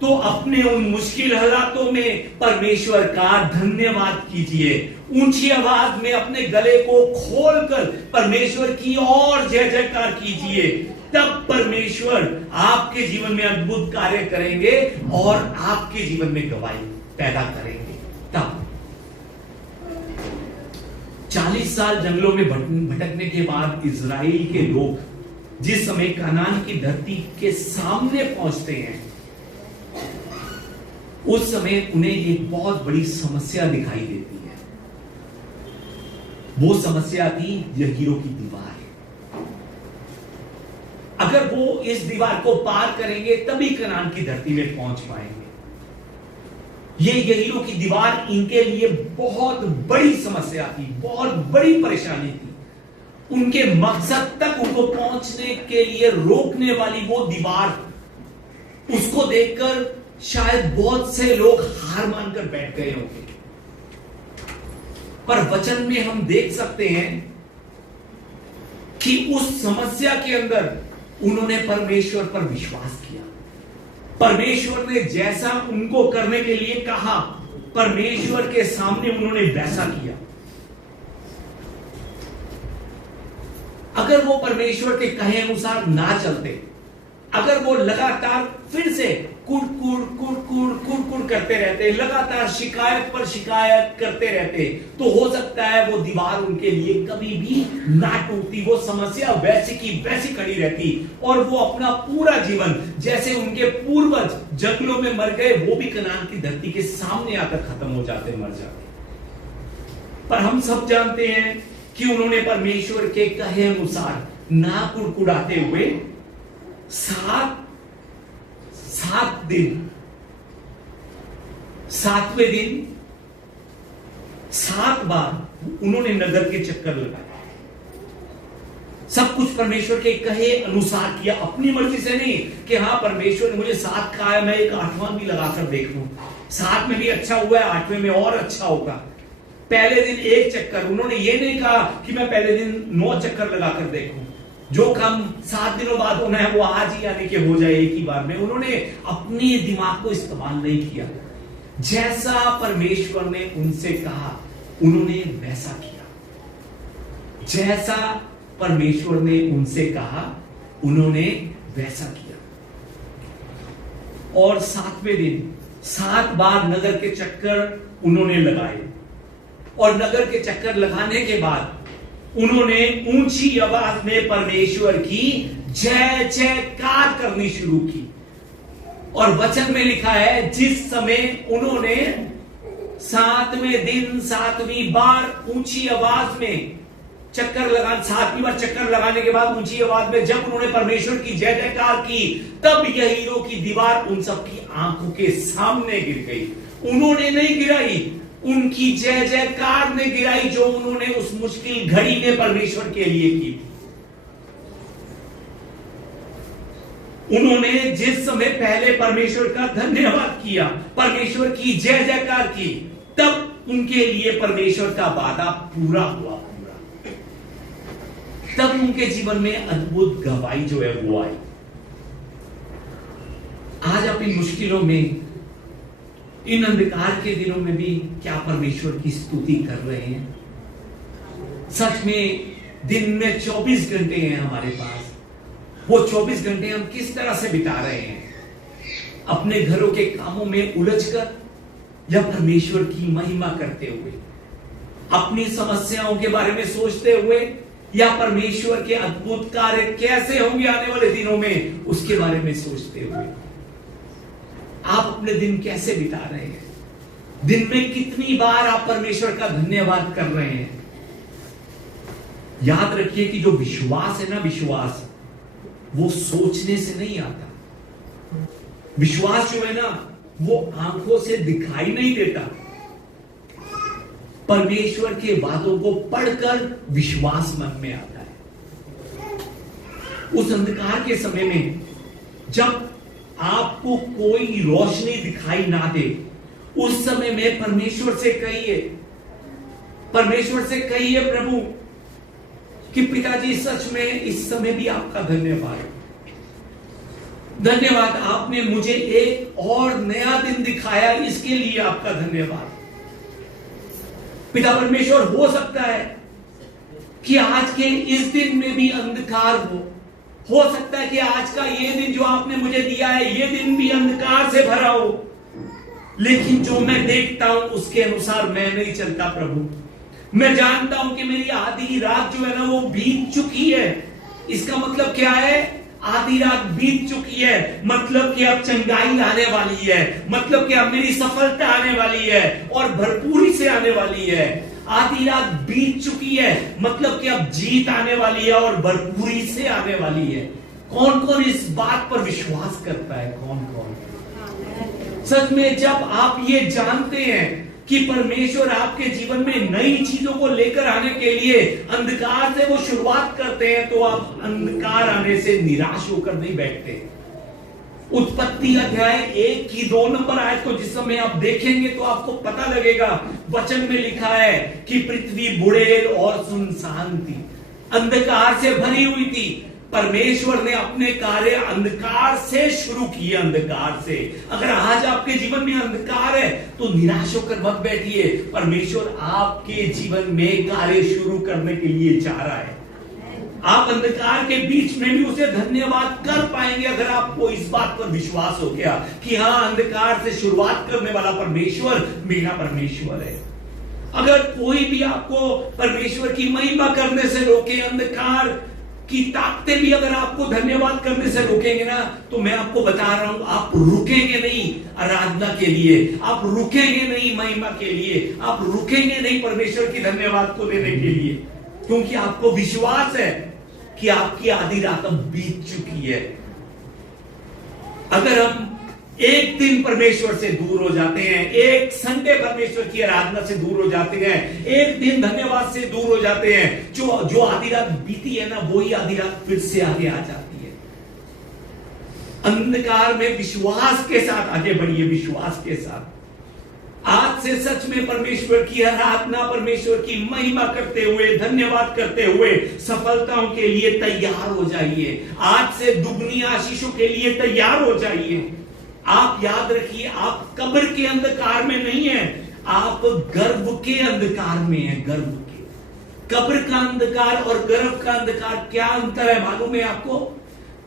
तो अपने उन मुश्किल हालातों में परमेश्वर का धन्यवाद कीजिए। ऊंची आवाज में अपने गले को खोलकर परमेश्वर की और जय जयकार कीजिए। तब परमेश्वर आपके जीवन में अद्भुत कार्य करेंगे और आपके जीवन में गवाही पैदा करेंगे। तब 40 साल जंगलों में भटकने के बाद इजराइल के लोग जिस समय कनान की धरती के सामने पहुंचते हैं, उस समय उन्हें एक बहुत बड़ी समस्या दिखाई देती है। वो समस्या थी यरीहो की दीवार। अगर वो इस दीवार को पार करेंगे तभी कनान की धरती में पहुंच पाएंगे। ये यरीहो की दीवार इनके लिए बहुत बड़ी समस्या थी, बहुत बड़ी परेशानी थी। उनके मकसद तक उनको पहुंचने के लिए रोकने वाली वो दीवार, उसको देखकर शायद बहुत से लोग हार मानकर बैठ गए होंगे। पर वचन में हम देख सकते हैं कि उस समस्या के अंदर उन्होंने परमेश्वर पर विश्वास किया। परमेश्वर ने जैसा उनको करने के लिए कहा, परमेश्वर के सामने उन्होंने वैसा किया। अगर वो परमेश्वर के कहे अनुसार ना चलते, अगर वो लगातार फिर से कुड़ करते रहते, लगातार शिकायत पर शिकायत करते रहते, तो हो सकता है वो दीवार उनके लिए कभी भी ना टूटती। वो समस्या वैसी की वैसी खड़ी रहती और वो अपना पूरा जीवन, जैसे उनके पूर्वज जंगलों में मर गए, वो भी कनान की धरती के सामने आकर खत्म हो जाते, मर जाते। पर हम सब जानते हैं कि उन्होंने परमेश्वर के कहे अनुसार ना कुड़कुड़ाते हुए 7 दिन, 7वें दिन 7 बार उन्होंने नगर के चक्कर लगाए। सब कुछ परमेश्वर के कहे अनुसार किया, अपनी मर्जी से नहीं कि हाँ परमेश्वर ने मुझे 7 कहा है, मैं एक 8वां भी लगाकर देख लूं। 7 में भी अच्छा हुआ है, 8वें में और अच्छा होगा। पहले दिन 1 चक्कर, उन्होंने ये नहीं कहा कि मैं पहले दिन 9 चक्कर लगाकर देखूं। जो काम 7 दिनों बाद होना है वो आज ही यानी कि हो जाए एक ही बार में। उन्होंने अपने दिमाग को इस्तेमाल नहीं किया। जैसा परमेश्वर ने उनसे कहा उन्होंने वैसा किया। जैसा परमेश्वर ने उनसे कहा उन्होंने वैसा किया। और 7वें दिन 7 बार नगर के चक्कर उन्होंने लगाए। और नगर के चक्कर लगाने के बाद उन्होंने ऊंची आवाज में परमेश्वर की जय जयकार करनी शुरू की। और वचन में लिखा है, जिस समय उन्होंने 7वें दिन 7वीं बार ऊंची आवाज में चक्कर लगा 7वीं बार चक्कर लगाने के बाद ऊंची आवाज में जब उन्होंने परमेश्वर की जय जयकार की, तब यह हीरो की दीवार उन सबकी आंखों के सामने गिर गई। उन्होंने नहीं गिराई, उनकी जय जयकार ने गिराई जो उन्होंने उस मुश्किल घड़ी में परमेश्वर के लिए की। उन्होंने जिस समय पहले परमेश्वर का धन्यवाद किया, परमेश्वर की जय जयकार की, तब उनके लिए परमेश्वर का वादा पूरा हुआ। तब उनके जीवन में अद्भुत गवाही जो है वो आई। आज आप इन मुश्किलों में, इन अंधकार के दिनों में भी क्या परमेश्वर की स्तुति कर रहे हैं? सच में दिन में 24 घंटे हैं हमारे पास, वो 24 घंटे हम किस तरह से बिता रहे हैं? अपने घरों के कामों में उलझकर या परमेश्वर की महिमा करते हुए, अपनी समस्याओं के बारे में सोचते हुए या परमेश्वर के अद्भुत कार्य कैसे होंगे आने वाले दिनों में उसके बारे में सोचते हुए? आप अपने दिन कैसे बिता रहे हैं? दिन में कितनी बार आप परमेश्वर का धन्यवाद कर रहे हैं? याद रखिए कि जो विश्वास है ना, विश्वास वो सोचने से नहीं आता। विश्वास जो है ना, वो आंखों से दिखाई नहीं देता। परमेश्वर के वादों को पढ़कर विश्वास मन में आता है। उस अंधकार के समय में जब आपको कोई रोशनी दिखाई ना दे, उस समय में परमेश्वर से कहिए, प्रभु कि पिताजी सच में इस समय भी आपका धन्यवाद, आपने मुझे एक और नया दिन दिखाया, इसके लिए आपका धन्यवाद। पिता परमेश्वर, हो सकता है कि आज के इस दिन में भी अंधकार हो सकता है कि आज का ये दिन जो आपने मुझे दिया है, ये दिन भी अंधकार से भरा हो, लेकिन जो मैं देखता हूं उसके अनुसार मैं नहीं चलता प्रभु। मैं जानता हूं कि मेरी आधी रात जो है ना वो बीत चुकी है। इसका मतलब क्या है? आधी रात बीत चुकी है, मतलब कि अब चंगाई आने वाली है, मतलब कि अब मेरी सफलता आने वाली है और भरपूरी से आने वाली है। आधी रात बीत चुकी है, मतलब कि अब जीत आने वाली है और भरपूरी से आने वाली है। कौन कौन इस बात पर विश्वास करता है? कौन कौन? सच में जब आप ये जानते हैं कि परमेश्वर आपके जीवन में नई चीजों को लेकर आने के लिए अंधकार से वो शुरुआत करते हैं, तो आप अंधकार आने से निराश होकर नहीं बैठते। उत्पत्ति अध्याय 1 की 2 नंबर आयत को जिस समय आप देखेंगे तो आपको पता लगेगा, वचन में लिखा है कि पृथ्वी बुड़ेल और सुनसान थी, अंधकार से भरी हुई थी। परमेश्वर ने अपने कार्य अंधकार से शुरू किए, अंधकार से। अगर आज आपके जीवन में अंधकार है तो निराश होकर मत बैठिए, परमेश्वर आपके जीवन में कार्य शुरू करने के लिए चाह रहा है। आप अंधकार के बीच में भी उसे धन्यवाद कर पाएंगे अगर आपको इस बात पर विश्वास हो गया कि हाँ, अंधकार से शुरुआत करने वाला परमेश्वर मेरा परमेश्वर है। अगर कोई भी आपको परमेश्वर की महिमा करने से रोके, अंधकार की ताकतें भी अगर आपको धन्यवाद करने से रोकेंगे ना, तो मैं आपको बता रहा हूं, आप रुकेंगे नहीं आराधना के लिए, आप रुकेंगे नहीं महिमा के लिए, आप रुकेंगे नहीं परमेश्वर की धन्यवाद को देने के लिए, क्योंकि आपको विश्वास है कि आपकी आधी रात अब बीत चुकी है। अगर हम एक दिन परमेश्वर से दूर हो जाते हैं, एक संडे परमेश्वर की आराधना से दूर हो जाते हैं, एक दिन धन्यवाद से दूर हो जाते हैं, जो आधी रात बीती है ना, वही आधी रात फिर से आगे आ जाती है। अंधकार में विश्वास के साथ आगे बढ़िए, विश्वास के साथ। आज से सच में परमेश्वर की आराधना, परमेश्वर की महिमा करते हुए, धन्यवाद करते हुए सफलताओं के लिए तैयार हो जाइए। आज से दुगनी आशीषों के लिए तैयार हो जाइए। आप याद रखिए, आप कब्र के अंधकार में नहीं है, आप गर्भ के अंधकार में है। गर्भ के, कब्र का अंधकार और गर्भ का अंधकार क्या अंतर है मालूम है आपको?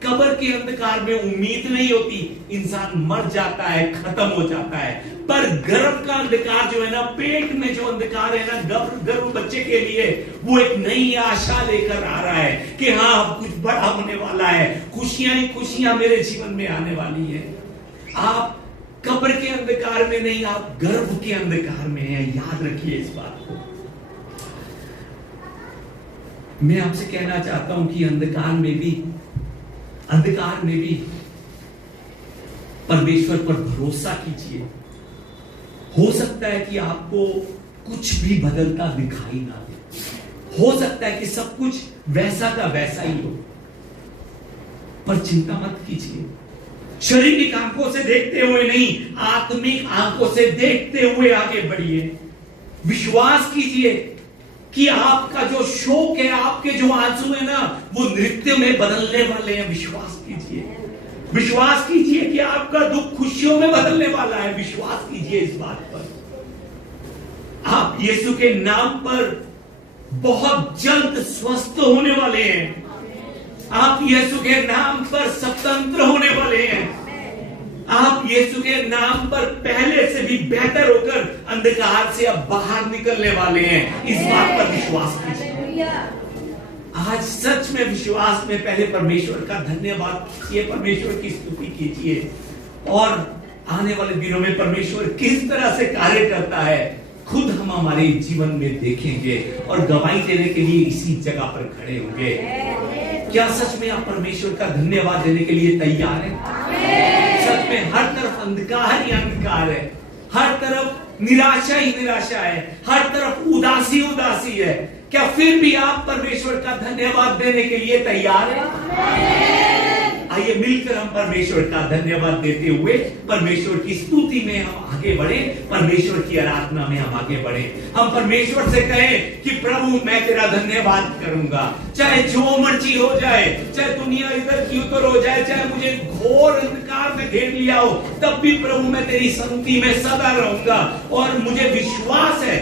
कब्र के अंधकार में उम्मीद नहीं होती, इंसान मर जाता है, खत्म हो जाता है। पर गर्भ का अंधकार जो है ना, पेट में जो अंधकार है ना, गर्भ बच्चे के लिए वो एक नई आशा लेकर आ रहा है कि हाँ, अब कुछ बड़ा होने वाला है, खुशियां ही खुशियां मेरे जीवन में आने वाली है। आप कब्र के अंधकार में नहीं, आप गर्भ के अंधकार में हैं। याद रखिए इस बात को। मैं आपसे कहना चाहता हूं कि अंधकार में भी परमेश्वर पर भरोसा कीजिए। हो सकता है कि आपको कुछ भी बदलता दिखाई ना दे, हो सकता है कि सब कुछ वैसा का वैसा ही हो, पर चिंता मत कीजिए। शारीरिक आंखों से देखते हुए नहीं, आत्मिक आंखों से देखते हुए आगे बढ़िए। विश्वास कीजिए कि आपका जो शोक है, आपके जो आंसू है ना, वो नृत्य में बदलने वाले हैं। विश्वास कीजिए, विश्वास कीजिए कि आपका दुख खुशियों में बदलने वाला है। विश्वास कीजिए इस बात पर। आप यीशु के नाम पर बहुत जल्द स्वस्थ होने वाले हैं। आप यीशु के नाम पर स्वतंत्र होने वाले हैं। आप यीशु के नाम पर पहले से भी बेहतर होकर अंधकार से अब बाहर निकलने वाले हैं। इस बात पर विश्वास कीजिए। आज सच में विश्वास में पहले परमेश्वर का धन्यवाद कीजिए, परमेश्वर की स्तुति कीजिए, और आने वाले दिनों में परमेश्वर किस तरह से कार्य करता है खुद हम हमारे जीवन में देखेंगे और गवाही देने के लिए इसी जगह पर खड़े होंगे। क्या सच में आप परमेश्वर का धन्यवाद देने के लिए तैयार हैं? सच में हर तरफ अंधकार ही अंधकार है, हर तरफ निराशा ही निराशा है, हर तरफ उदासी उदासी है। क्या फिर भी आप परमेश्वर का धन्यवाद देने के लिए तैयार हैं? आइए मिलकर हम परमेश्वर का धन्यवाद देते हुए परमेश्वर की स्तुति में हम आगे बढ़े, परमेश्वर की आराधना में हम आगे बढ़े। हम परमेश्वर से कहें कि प्रभु मैं तेरा धन्यवाद करूंगा, चाहे जो मर्जी हो जाए, चाहे दुनिया इधर की उधर हो जाए, चाहे मुझे घोर अंधकार में घेर लिया हो, तब भी प्रभु मैं तेरी संगति में सदा रहूंगा। और मुझे विश्वास है,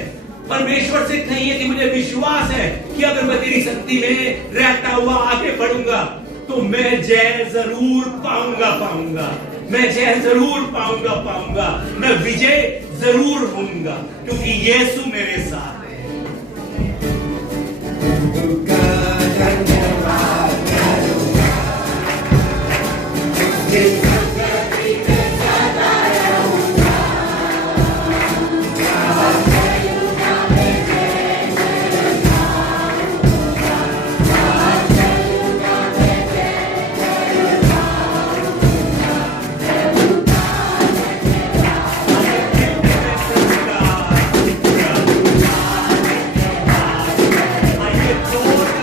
परमेश्वर से कहिए कि मुझे विश्वास है कि अगर मैं तेरी संगति में रहता हुआ आगे बढ़ूंगा तो मैं जय जरूर पाऊंगा। मैं जय जरूर पाऊंगा। मैं विजय जरूर होऊंगा, क्योंकि यीशु मेरे साथ है। Lord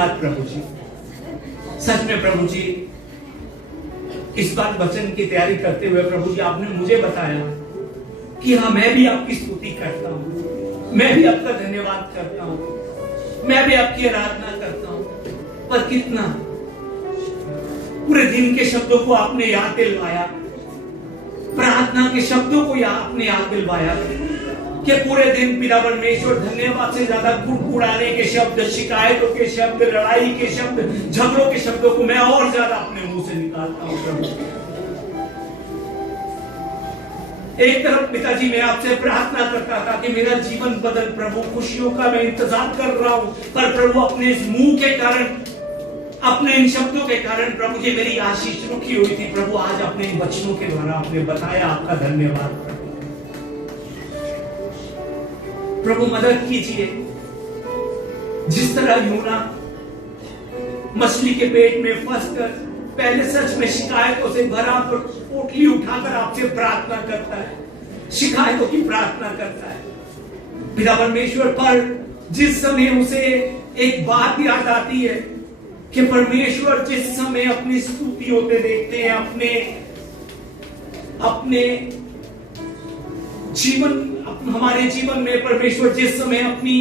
धन्यवाद प्रभु जी। सच में प्रभु जी, इस बार वचन की तैयारी करते हुए प्रभु जी आपने मुझे बताया कि हाँ, मैं भी आपकी स्तुति करता हूं, मैं भी आपका धन्यवाद करता हूं, मैं भी आपकी आराधना करता हूं। पर कितना पूरे दिन के शब्दों को आपने याद दिलवाया, प्रार्थना के शब्दों को आपने याद दिलवाया कि पूरे दिन पिता परमेश्वर धन्यवाद से ज्यादा कुड़कुड़ाने के शब्द, शिकायतों के शब्द, लड़ाई के शब्द, झगड़ों के शब्दों को मैं और ज्यादा अपने मुंह से निकालता हूं प्रभु। एक तरफ पिताजी मैं आपसे प्रार्थना करता था कि मेरा जीवन बदल प्रभु, खुशियों का मैं इंतजार कर रहा हूं, पर प्रभु अपने इस मुंह के कारण, अपने इन शब्दों के कारण प्रभु जी मेरी आशीष रुकी हुई थी। प्रभु आज अपने इन वचनों के द्वारा आपने बताया, आपका धन्यवाद प्रभु। मदद कीजिए, जिस तरह यूना मछली के पेट में फंसकर पहले सच में शिकायतों से भरा पर पोटली उठाकर आपसे प्रार्थना करता है, शिकायतों की प्रार्थना करता है पिता परमेश्वर, पर जिस समय उसे एक बात याद आती है कि परमेश्वर जिस समय अपनी स्तुति होते देखते हैं, अपने जीवन, हमारे जीवन में परमेश्वर जिस समय अपनी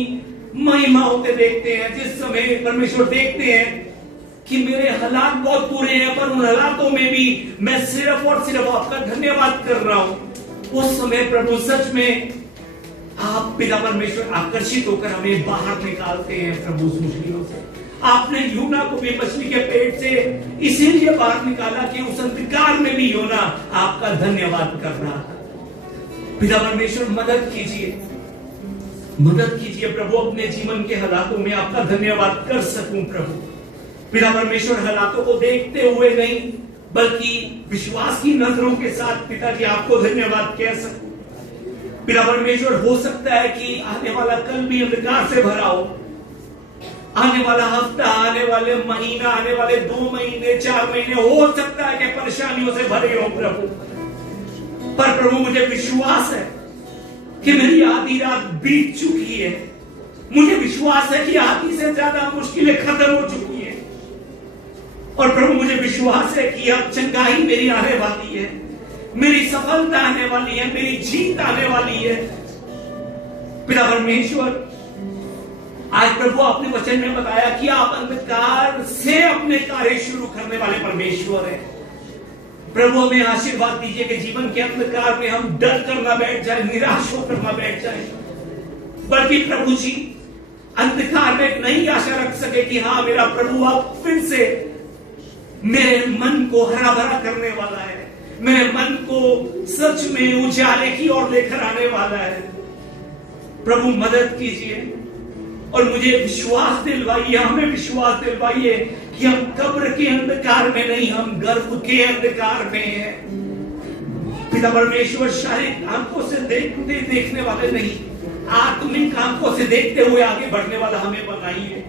महिमा होते देखते हैं, जिस समय परमेश्वर देखते हैं कि मेरे हालात बहुत बुरे हैं, पर उन हालातों में भी मैं सिर्फ और सिर्फ आपका धन्यवाद कर रहा हूं, उस समय प्रभु सच में आप पिता परमेश्वर आकर्षित होकर हमें बाहर निकालते हैं प्रभु उस मुश्किलों से। आपने यूना को भी मछली के पेट से इसीलिए बाहर निकाला कि उस अंधकार में भी यूना आपका धन्यवाद कर रहा था। पिता परमेश्वर मदद कीजिए, मदद कीजिए प्रभु, अपने जीवन के हालातों में आपका धन्यवाद कर सकूं प्रभु। पिता परमेश्वर हालातों को देखते हुए नहीं, बल्कि विश्वास की नजरों के साथ पिताजी आपको धन्यवाद कह सकूं। पिता परमेश्वर हो सकता है कि आने वाला कल भी अंधकार से भरा हो, आने वाला हफ्ता, आने वाले महीना, आने वाले 2 महीने, 4 महीने हो सकता है कि परेशानियों से भरे हो प्रभु, पर प्रभु मुझे विश्वास है कि मेरी आधी रात बीत चुकी है, मुझे विश्वास है कि आधी से ज्यादा मुश्किलें खत्म हो चुकी है, और प्रभु मुझे विश्वास है कि अब चंगाई मेरी आने वाली है, मेरी सफलता आने वाली है, मेरी जीत आने वाली है। पिता परमेश्वर, आज प्रभु आपने वचन में बताया कि आप अंधकार से अपने कार्य शुरू करने वाले परमेश्वर हैं। प्रभु हमें आशीर्वाद दीजिए कि जीवन के अंधकार में हम डर कर ना बैठ जाए, निराश होकर ना बैठ जाए, बल्कि प्रभु जी अंधकार में एक नई आशा रख सके कि हाँ, मेरा प्रभु अब फिर से मेरे मन को हरा भरा करने वाला है, मेरे मन को सच में उजाले की ओर लेकर आने वाला है। प्रभु मदद कीजिए और मुझे विश्वास दिलवाइए, हमें विश्वास दिलवाइए कि हम कब्र के अंधकार में नहीं, हम गर्भ के अंधकार में हैं। पिता परमेश्वर शारीरिक आंखों से देखने वाले नहीं, आत्मिक आंखों से देखते हुए आगे बढ़ने वाला हमें बनाइए,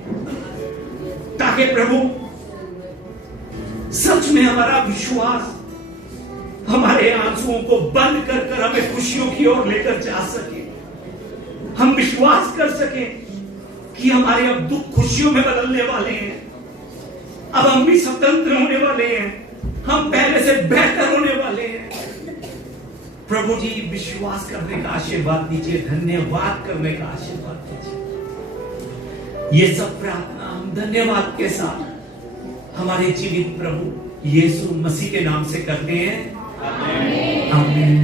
ताकि प्रभु सच में हमारा विश्वास हमारे आंसुओं को बंद कर कर हमें खुशियों की ओर लेकर जा सके। हम विश्वास कर सके कि हमारे अब दुख खुशियों में बदलने वाले हैं, अब हम भी स्वतंत्र होने वाले हैं, हम पहले से बेहतर होने वाले हैं। प्रभु जी विश्वास करने का आशीर्वाद दीजिए, धन्यवाद करने का आशीर्वाद दीजिए। ये सब प्रार्थना हम धन्यवाद के साथ हमारे जीवित प्रभु यीशु मसीह के नाम से करते हैं, आमीन।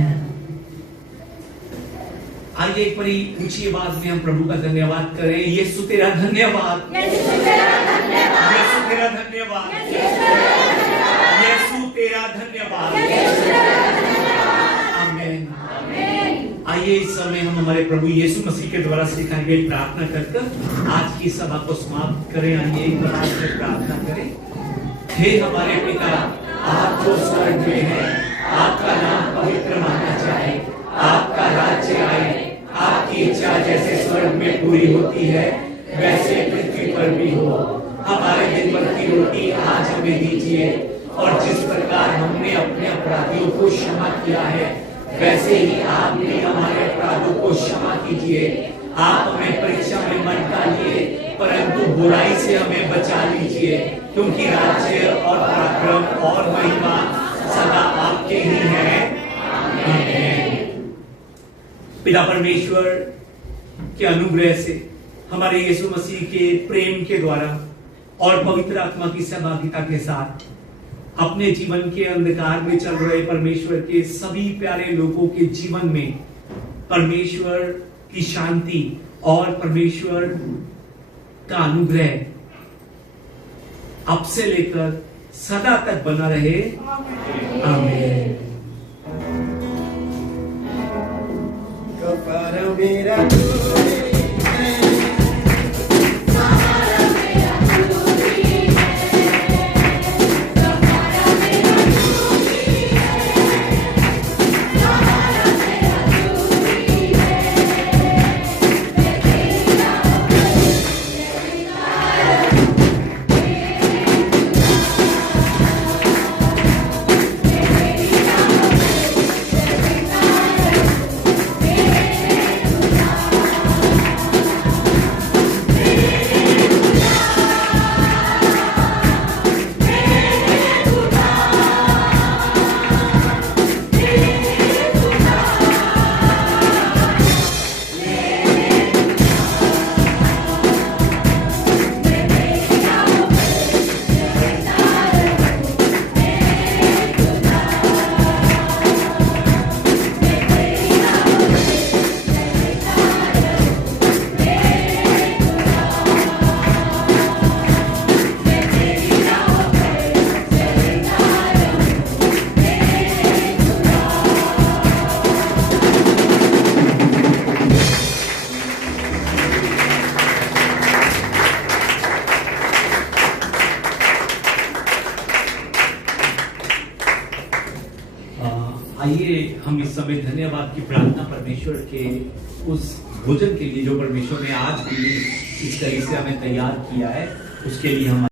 आइए एक बड़ी ऊंची आवाज में हम प्रभु का धन्यवाद करें। यीशु तेरा धन्यवाद, यीशु तेरा धन्यवाद, यीशु तेरा धन्यवाद, यीशु तेरा धन्यवाद, आमीन। आइए इस समय हम हमारे प्रभु यीशु मसीह के द्वारा सिखाई गई प्रार्थना कर आज की सभा को समाप्त करें। आइए एक बार से प्रार्थना करें। हे हमारे पिता, आप जो स्वर्ग में हैं, आपका नाम पवित्र माना जाए, आपका राज्य आए, आपकी इच्छा जैसे स्वर्ग में पूरी होती है वैसे पृथ्वी पर भी हो। हमारे दिन भर की रोटी आज हमें दीजिए, और जिस प्रकार हमने अपने अपराधियों को क्षमा किया है वैसे ही आप भी हमारे अपराधों को क्षमा कीजिए। आप हमें परीक्षा में मत डालिए, परंतु बुराई से हमें बचा लीजिए, क्योंकि राज्य और पराक्रम और महिमा सदा आपके ही है। आमीन। पिता परमेश्वर के अनुग्रह से, हमारे यीशु मसीह के प्रेम के द्वारा और पवित्र आत्मा की सहभागिता के साथ अपने जीवन के अंधकार में चल रहे परमेश्वर के सभी प्यारे लोगों के जीवन में परमेश्वर की शांति और परमेश्वर का अनुग्रह अब से लेकर सदा तक बना रहे। आमीन। आइए हम इस समय धन्यवाद की प्रार्थना परमेश्वर के उस भोजन के लिए जो परमेश्वर ने आज भी इस तरह से हमें तैयार किया है, उसके लिए हम